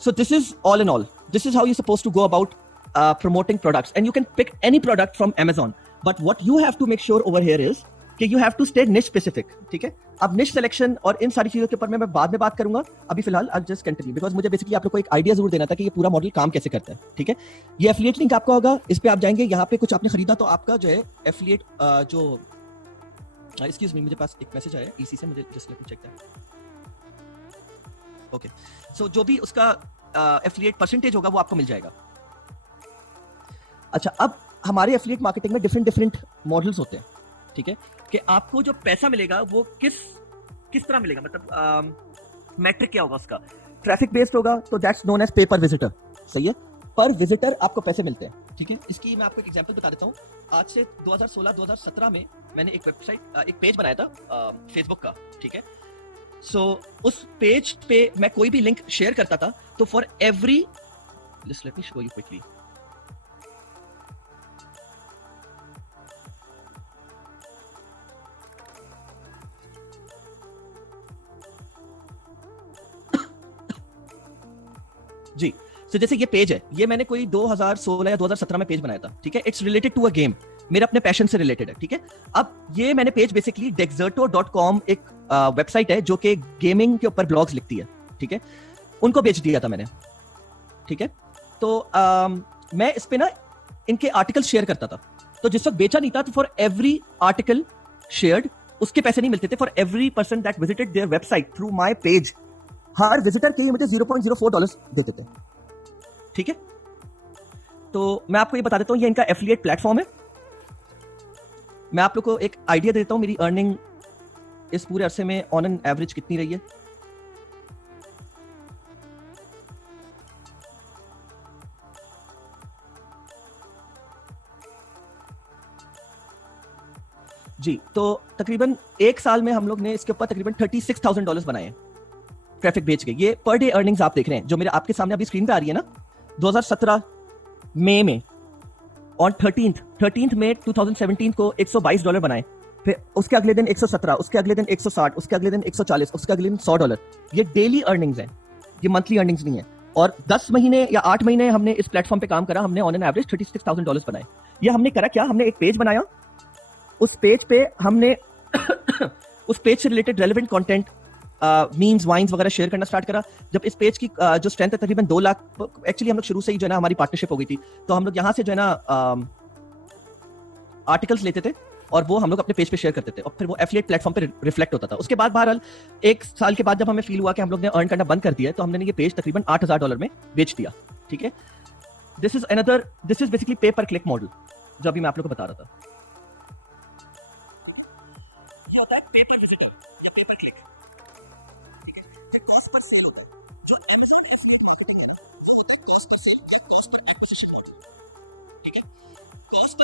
So this is all in all. This is how you're supposed to go about promoting products, and you can pick any product from Amazon. But what you have to make sure over here is कि you have to stay niche specific. ठीक है? अब niche selection और इन सारी चीजों के ऊपर मैं बाद में बात करूंगा. अभी फिलहाल I'll just continue because मुझे बेसिकली आप लोग को एक आइडिया जरूर देना था कि ये पूरा मॉडल काम कैसे करता है. ठीक है? ये एफिलिएट लिंक आपका होगा. इस पे आप जाएंगे. यहाँ पे कुछ आपने खरीदा तो आपका जो है एफिलिएट जो एक्सक्यूज मी, मुझे पास एक मैसेज आया ईसी से. मुझे just let me check that. Okay, so जो भी उसका एफिलिएट परसेंटेज होगा वो आपको मिल जाएगा. अच्छा, अब हमारे एफिलिएट मार्केटिंग में डिफरेंट मॉडल्स होते हैं. ठीक है, कि आपको जो पैसा मिलेगा वो किस तरह मिलेगा, मतलब मैट्रिक क्या होगा उसका. ट्रैफिक बेस्ड होगा तो दैट्स नोन एज पे पर विजिटर. सही है, पर विजिटर आपको पैसे मिलते हैं. ठीक है, इसकी मैं आपको एक एग्जांपल बता देता हूँ. आज से 2016-2017 में मैंने एक वेबसाइट, एक पेज बनाया था फेसबुक का. ठीक है, सो उस पेज पे मैं कोई भी लिंक शेयर करता था तो for every, just let me show you quickly. जी, तो जैसे ये पेज है, ये मैंने कोई 2016 या 2017 में पेज बनाया था. ठीक है, it's related to a game, मेरे अपने पैशन से रिलेटेड है. ठीक है, अब ये मैंने पेज बेसिकली Dexerto.com एक वेबसाइट है जो कि गेमिंग के ऊपर ब्लॉग्स लिखती है. ठीक है, उनको बेच दिया था मैंने. ठीक है, तो मैं इस पे ना इनके आर्टिकल शेयर करता था. तो जिस वक्त बेचा नहीं था तो फॉर एवरी आर्टिकल शेयर्ड उसके पैसे नहीं मिलते थे. For every person that visited their website through my page, her visitor के लिए मुझे $0.04 देते थे. ठीक है, तो मैं आपको ये बता देता हूं, ये इनका एफिलिएट प्लेटफॉर्म है. मैं आप लोग को एक आइडिया देता हूं मेरी अर्निंग इस पूरे अरसे में ऑन एन एवरेज कितनी रही है. जी, तो तकरीबन एक साल में हम लोग ने इसके ऊपर तकरीबन $36,000 बनाए हैं ट्रैफिक बेच के. ये पर डे अर्निंग्स आप देख रहे हैं जो मेरे आपके सामने अभी स्क्रीन पे आ रही है ना. 2017 मई में ऑन 13th मई 2017 को $122 बनाए. फिर उसके अगले दिन 117, उसके अगले दिन 160, उसके अगले दिन 140, उसके अगले दिन $100. ये डेली अर्निंग्स हैं, ये मंथली अर्निंग्स नहीं है. और 10 महीने या 8 महीने हमने इस प्लेटफॉर्म पे काम करा. हमने ऑन एन एवरेज $36,000 बनाए. ये हमने करा क्या, हमने एक पेज बनाया. उस पेज पे हमने उस पेज से related relevant content, memes vines वगैरह शेयर करना स्टार्ट करा. जब इस पेज की जो स्ट्रेंथ है तकरीबन 2 लाख, एक्चुअली हम लोग शुरू से ही जो है ना हमारी पार्टनरशिप हो गई थी, तो हम लोग यहाँ से जो है ना आर्टिकल्स लेते थे और वो हम लोग अपने पेज पे शेयर करते थे और फिर वो एफिलिएट प्लेटफॉर्म पे रिफ्लेक्ट होता था. उसके बाद बहरहाल एक साल के बाद जब हमें फील हुआ कि हम लोग ने अर्न करना बंद कर दिया तो हमने ये पेज तकरीबन $8,000 में बेच दिया. ठीक है, दिस इज बेसिकली पे पर क्लिक मॉडल जो अभी मैं आप लोग को बता रहा था.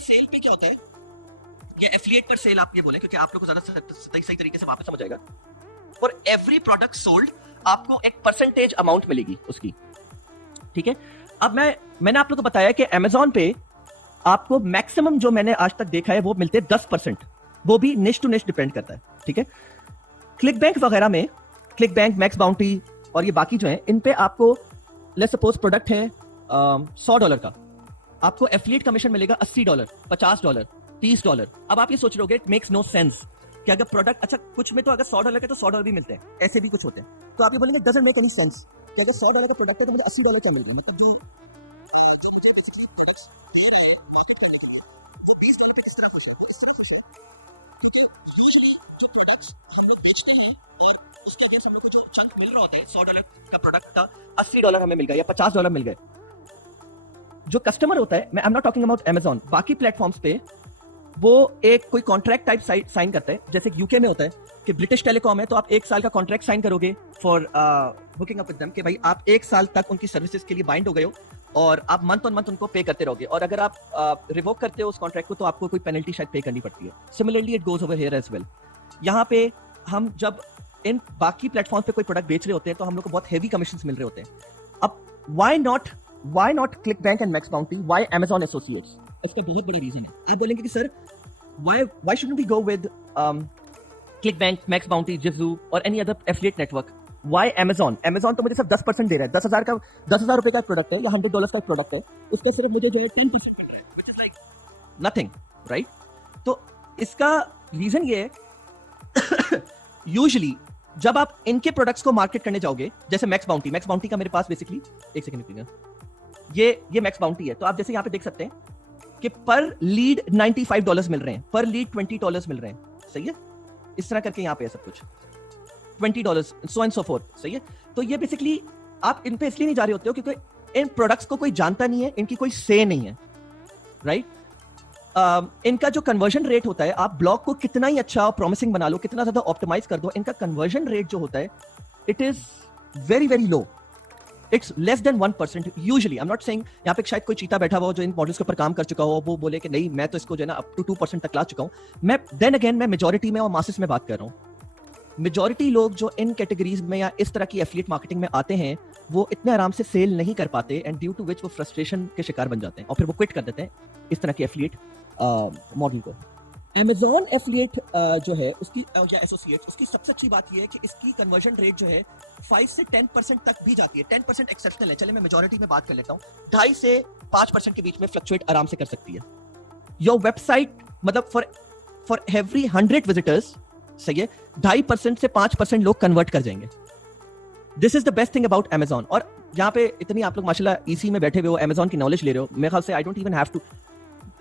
सेल पे क्या होता है, ये एफिलिएट पर सेल आप ये बोले क्योंकि आप लोग को ज्यादा सही तरीके से वापस समझ आएगा. फॉर एवरी प्रोडक्ट सोल्ड आपको एक परसेंटेज अमाउंट मिलेगी उसकी. ठीक है, अब मैंने आप लोग को बताया कि Amazon पे आपको मैक्सिमम जो मैंने आज तक देखा है वो मिलते हैं 10%. वो भी निश टू निश डिपेंड करता है. ठीक है, क्लिक बैंक वगैरह में, क्लिक बैंक, मैक्स बाउंटी और ये बाकी जो है, इन पे आपको लेट्स सपोज प्रोडक्ट है $100 का, आपको एफिलिएट कमीशन मिलेगा $80, $50, $30. अब आप ये सोच रहे होगे इट मेक्स नो सेंस कि अगर प्रोडक्ट, अच्छा कुछ में तो अगर $100 के तो $100 भी मिलते हैं, ऐसे भी कुछ होते हैं. तो आप ये बोलेंगे डजंट मेक एनी सेंस कि अगर $100 का प्रोडक्ट है तो मुझे $80 क्या मिल रही है. मतलब जो मुझे बेसिकली प्रोडक्ट्स दे रहा है मार्केट करने के लिए, वो बेस डेबिट किस तरह खुश है, वो इस तरह खुश है क्योंकि यूजुअली जो प्रोडक्ट्स हम लोग बेचते हैं और उसके अगेंस्ट हम लोग को जो चंक मिल रहा होता है, $100 का प्रोडक्ट था, $80 हमें मिल गया या $50 मिल गए. जो कस्टमर होता है, मैं I am not talking about Amazon, बाकी प्लेटफॉर्म्स पे वो एक कोई कॉन्ट्रैक्ट टाइप साइन करता है. जैसे यूके में होता है कि ब्रिटिश टेलीकॉम है तो आप 1 साल का कॉन्ट्रैक्ट साइन करोगे for booking up with them, कि भाई आप 1 साल तक उनकी सर्विसेज के लिए बाइंड हो गए हो और आप मंथ ऑन मंथ उनको पे करते रहोगे. और अगर आप रिवोक करते हो उस कॉन्ट्रैक्ट को तो आपको कोई पेनल्टी शायद पे करनी पड़ती है. Similarly it goes over here as well. यहाँ पे हम जब इन बाकी प्लेटफॉर्म पे कोई प्रोडक्ट बेच रहे होते हैं तो हम लोग को बहुत हेवी कमीशंस मिल रहे होते हैं. अब why not ClickBank and Max Bounty? Why Amazon Associates? इसका बहुत बड़ा रीजन है. आप बोलेंगे कि sir why shouldn't we go with ClickBank, Max Bounty, Jizoo or any other affiliate network? Why Amazon? Amazon तो मुझे सिर्फ 10% दे रहा है। 10,000 रुपए का प्रोडक्ट है या $100 का प्रोडक्ट है, इसका सिर्फ मुझे जो है 10% मिल रहा है, which is like nothing, right? तो इसका रीजन ये है यूजुअली जब आप इनके प्रोडक्ट्स को मार्केट करने जाओगे, जैसे मैक्स बाउंटी का मेरे पास बेसिकली, एक सेकंड रुकिएगा, ये मैक्स बाउंटी है। तो आप जैसे यहाँ पे देख सकते हैं कि पर लीड $95 मिल रहे हैं, पर लीड $20 मिल रहे हैं, सही है? इस तरह करके यहाँ पे है सब कुछ, $20 सो एंड सो फोर्थ, सही है? तो ये बेसिकली आप इन पे इसलिए नहीं जा रहे होते हो क्योंकि इन प्रोडक्ट्स को कोई जानता नहीं है, इनकी कोई से नहीं है, राइट? इनका जो कन्वर्जन रेट होता है, आप ब्लॉग को कितना ही अच्छा और प्रॉमिसिंग बना लो, कितना ज्यादा ऑप्टिमाइज कर दो, इनका कन्वर्जन रेट जो होता है it is very very low, it's less than 1% usually. I am not saying यहाँ पे शायद कोई चीता बैठा हुआ हो जो इन मॉडल्स के ऊपर काम कर चुका हो, वो बोले कि नहीं मैं तो इसको जो है ना अप टू 2% तक ला चुका हूँ। मैं देन अगेन मैं मेजॉरिटी में और मासेस में बात कर रहा हूँ। मेजॉरिटी लोग जो इन कैटेगरीज में या इस तरह की एफिलिएट मार्केटिंग में आते हैं वो इतने आराम से सेल नहीं कर पाते, एंड ड्यू टू विच वो फ्रस्ट्रेशन के शिकार बन जाते हैं और फिर वो क्विट कर देते हैं इस तरह की एफिलिएट मॉडल को। Amazon एफिलिएट जो है उसकी या एसोसिएट्स, उसकी सबसे अच्छी बात ये है कि इसकी कन्वर्जन रेट जो है 5 से 10% तक भी जाती है। 10% एक्सेप्शनल है, चले मैं मेजॉरिटी में बात कर लेता हूँ, 2.5 से 5% के बीच में फ्लक्चुएट आराम से कर सकती है। योर वेबसाइट मतलब फॉर एवरी 100 विजिटर्स, सही है, 2.5% से 5% लोग कन्वर्ट कर जाएंगे। This is the best thing about Amazon। और यहाँ पे इतनी आप लोग माशाल्लाह ईसी में बैठे हुए हो, Amazon की नॉलेज ले रहे हो, मेरे ख्याल से I don't even have to,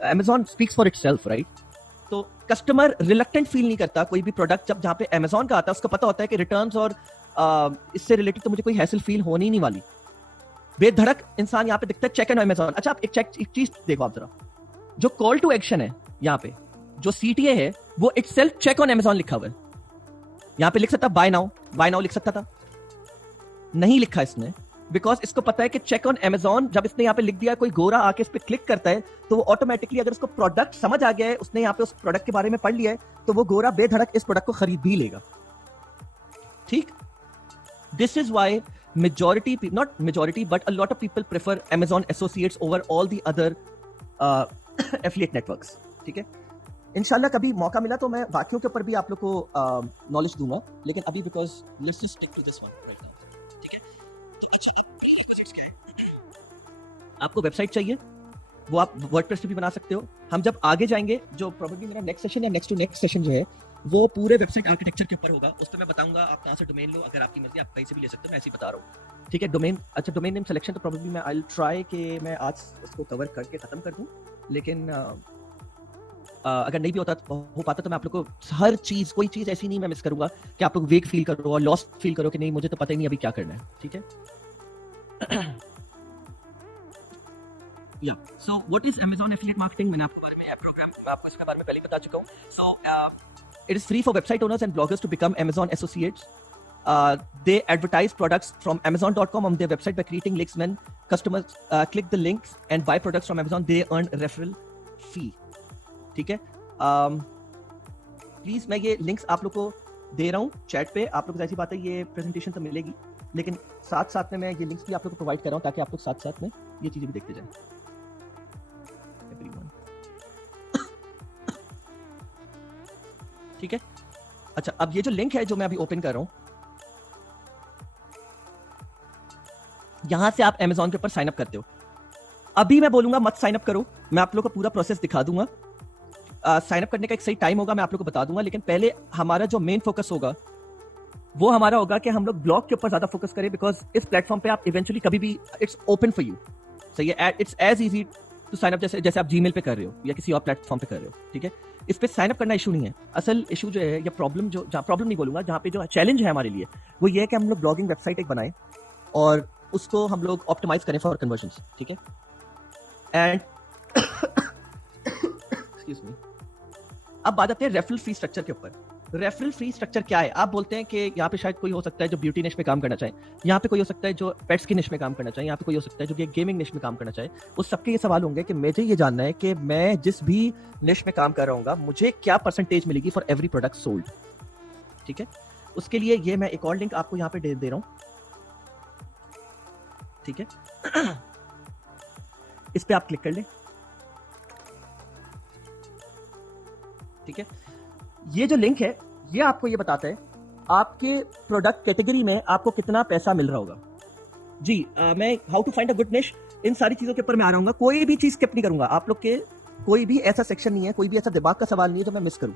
Amazon speaks for itself, right? तो कस्टमर रिलक्टेंट फील नहीं करता कोई भी प्रोडक्ट जब जहाँ पे Amazon का आता है, उसको पता होता है कि रिटर्न्स और इससे रिलेटेड तो मुझे कोई हैसल फील होनी ही नहीं वाली। बेधड़क इंसान यहाँ पे दिखता है चेक ऑन Amazon। अच्छा आप एक चीज देखो, आप जरा जो कॉल टू एक्शन है यहाँ पे, जो CTA है वो इटसेल्फ चेक ऑन Amazon लिखा हुआ है। यहाँ पे लिख सकता बाय नाउ लिख सकता था, नहीं लिखा इसने, बिकॉज इसको पता है कि चेक ऑन Amazon जब इसने यहाँ पे लिख दिया, कोई गोरा आके इस पे क्लिक करता है तो वो ऑटोमेटिकली, अगर उसको प्रोडक्ट समझ आ गया है, उसने यहाँ पे उस प्रोडक्ट के बारे में पढ़ लिया है, तो वो गोरा बेधड़क इस प्रोडक्ट को खरीद भी लेगा। ठीक, this is why majority, not majority, but a lot of people prefer Amazon associates over all the other affiliate networks। ठीक है, इंशाल्लाह कभी मौका मिला तो मैं बाकियों के ऊपर भी आप लोग को नॉलेज दूंगा, लेकिन अभी because let's just stick to this one right now. ठीक है, आपको वेबसाइट चाहिए, वो आप वर्डप्रेस पे भी बना सकते हो। हम जब आगे जाएंगे, जो प्रोबेबली मेरा नेक्स्ट सेशन या नेक्स्ट टू नेक्स्ट सेशन जो है वो पूरे वेबसाइट आर्किटेक्चर के ऊपर होगा, उस पर मैं बताऊंगा आप कहाँ से डोमेन लो, अगर आपकी मर्जी आप कहीं से भी ले सकते हो, मैं ऐसे ही बता रहा हूँ। ठीक है, डोमेन, अच्छा डोमेन नेम सिलेक्शन तो प्रोबेबली मैं आई विल ट्राई कि मैं आज उसको कवर करके खत्म कर दूं, लेकिन अगर नहीं भी होता हो पाता तो मैं आप लोग को हर चीज, कोई चीज ऐसी नहीं मैं मिस करूंगा कि आप लोग वीक फील करो और लॉस्ट फील करो कि नहीं मुझे तो पता ही नहीं अभी क्या करना है। ठीक है, या so what is Amazon affiliate marketing, मैंने आपके बारे में प्रोग्राम मैं आपको इसके बारे में पहले बता चुका हूँ। So it is free for website owners and bloggers to become Amazon associates. They advertise products from Amazon.com on their website by creating links. When customers click the links and buy products from Amazon, they earn referral fee. ठीक है, please मैं ये links आप लोग को दे रहा हूँ chat पे, आप लोग को ऐसी बात है ये प्रेजेंटेशन तो मिलेगी, लेकिन साथ साथ में मैं ये लिंक्स भी आप लोग को प्रोवाइड कर रहा हूँ ताकि आप लोग साथ साथ में ये चीजें भी देखते जाएं। ठीक है, अच्छा अब ये जो लिंक है जो मैं अभी ओपन कर रहा हूं, यहां से आप Amazon के ऊपर साइन अप करते हो। अभी मैं बोलूंगा मत साइन अप करो, मैं आप लोग को पूरा प्रोसेस दिखा दूंगा। साइन अप करने का एक सही टाइम होगा, मैं आप लोग को बता दूंगा, लेकिन पहले हमारा जो मेन फोकस होगा वो हमारा होगा कि हम लोग ब्लॉग के ऊपर ज्यादा फोकस करें, बिकॉज इस प्लेटफॉर्म पे आप इवेंचुअली कभी भी, इट्स ओपन फॉर यू, सही है, it's as easy to sign up जैसे आप जीमेल पे कर रहे हो या किसी और प्लेटफॉर्म पे कर रहे हो। ठीक है, इस पे साइन अप करना इशू नहीं है, असल इशू जो है या प्रॉब्लम, जो जहाँ प्रॉब्लम नहीं बोलूंगा, जहाँ पे जो चैलेंज है हमारे लिए वो ये है कि हम लोग ब्लॉगिंग वेबसाइट एक बनाएं और उसको हम लोग ऑप्टिमाइज करें फॉर कन्वर्जन्स। ठीक है, एंड एक्सक्यूज मी, अब बात आती है रेफरल फी स्ट्रक्चर के ऊपर। रेफरल फी स्ट्रक्चर क्या है? आप बोलते हैं कि यहाँ पे शायद कोई हो सकता है जो ब्यूटी निश में काम करना चाहे, यहाँ पे कोई हो सकता है जो पेट्स की निश में काम करना चाहे, यहाँ पे कोई हो सकता है जो गेमिंग निश में काम करना चाहे। उस सबके ये सवाल होंगे कि मुझे ये जानना है कि मैं जिस भी निश में काम कर रहा हूँ मुझे क्या परसेंटेज मिलेगी फॉर एवरी प्रोडक्ट सोल्ड। ठीक है, उसके लिए ये मैं एक और लिंक आपको यहाँ पे दे रहा हूँ। ठीक है, इस पे आप क्लिक कर लें। ठीक है, ये जो लिंक है ये आपको ये बताता है आपके प्रोडक्ट कैटेगरी में आपको कितना पैसा मिल रहा होगा। जी मैं how to find a good niche, इन सारी चीजों के ऊपर मैं आ रहा हूँ, कोई भी चीज स्किप नहीं करूंगा आप लोग के, कोई भी ऐसा सेक्शन नहीं है, कोई भी ऐसा दिमाग का सवाल नहीं है जो मैं मिस करूं।